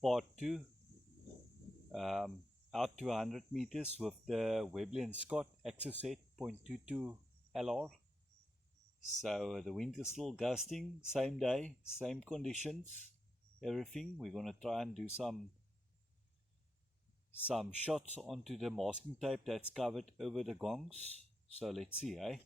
part 2, out to 100 meters with the Webley and Scott Exocet 22LR. So the wind is still gusting, same day, same conditions, everything. We're going to try and do some shots onto the masking tape that's covered over the gongs. So let's see, eh?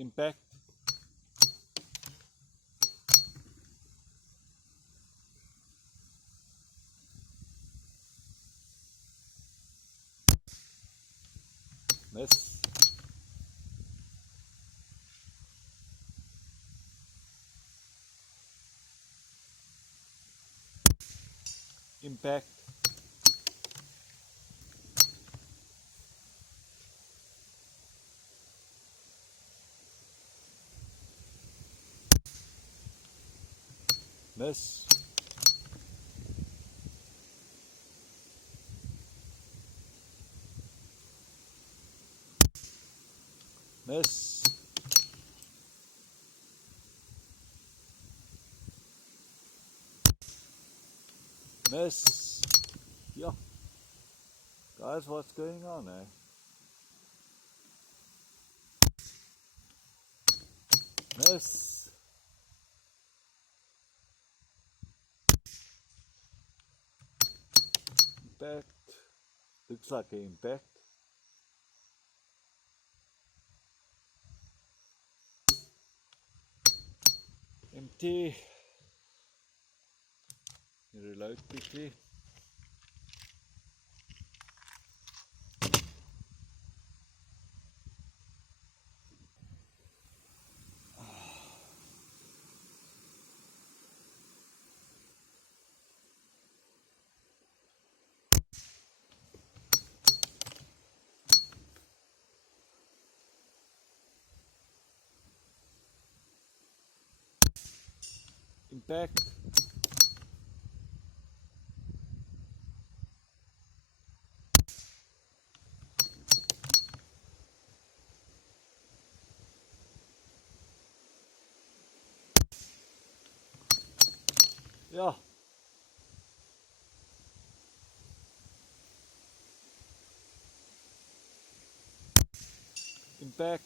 Impact. Miss. Impact. Miss. Miss. Miss. Yeah. Guys, what's going on, eh? Miss. Impact. Looks like an impact. Empty. Reload quickly. Impact. Yeah. Impact.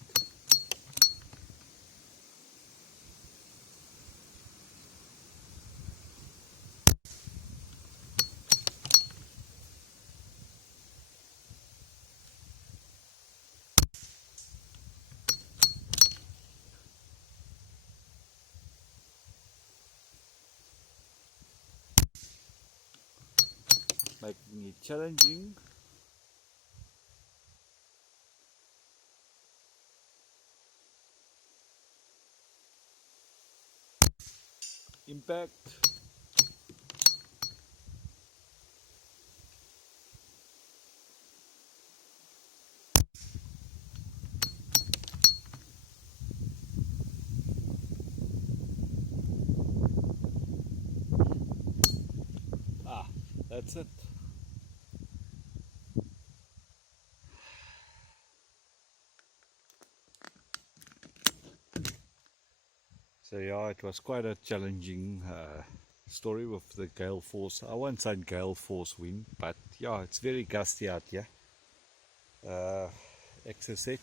Making it challenging. Impact. Ah, that's it. So yeah, it was quite a challenging story with the gale force. I won't say gale force wind, but yeah, it's very gusty out here. Exocet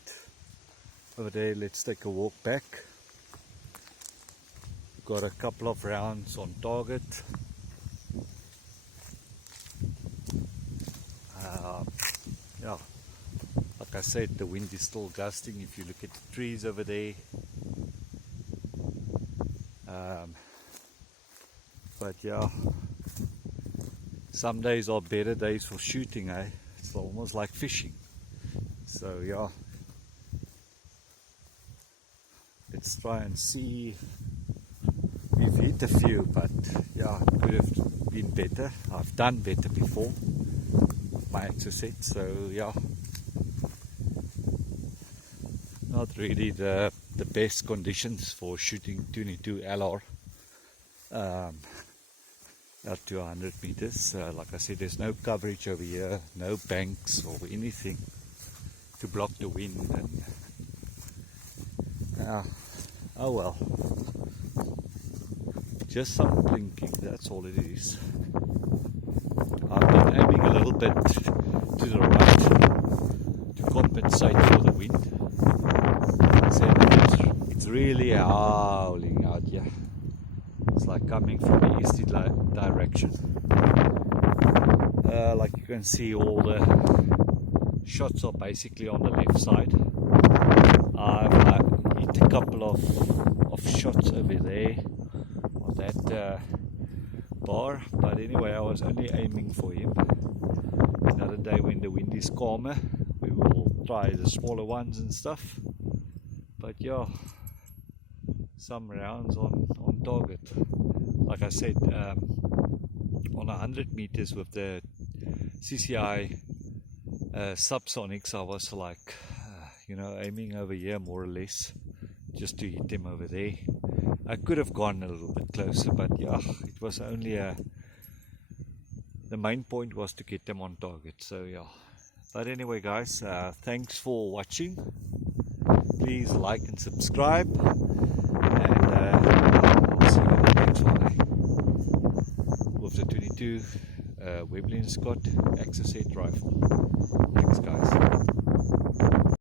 over there. Let's take a walk back. Got a couple of rounds on target. Yeah, like I said, the wind is still gusting. If you look at the trees over there. But yeah, some days are better days for shooting, eh? It's almost like fishing. So yeah, let's try and see. We've hit a few, but yeah, it could have been better. I've done better before, my Exocet, so yeah, not really the best conditions for shooting 22LR. out to 100 meters. Like I said, there's no coverage over here, no banks or anything to block the wind. And oh well, just some blinking, that's all it is. I've been aiming a little bit to the right to compensate for the wind. Like I said, it's really howling out here. It's like coming from the east direction. Like you can see, all the shots are basically on the left side. I've hit a couple of shots over there on that bar, but anyway, I was only aiming for him. Another day when the wind is calmer, we will try the smaller ones and stuff. But yeah, some rounds on target. Like I said, on 100 meters with the CCI subsonics, I was like, aiming over here more or less, just to hit them over there. I could have gone a little bit closer, but yeah, it was only the main point was to get them on target. So yeah, but anyway guys, thanks for watching. Please like and subscribe, and I'll see you on the next one with the 22 Webley and Scott Exocet rifle. Thanks guys.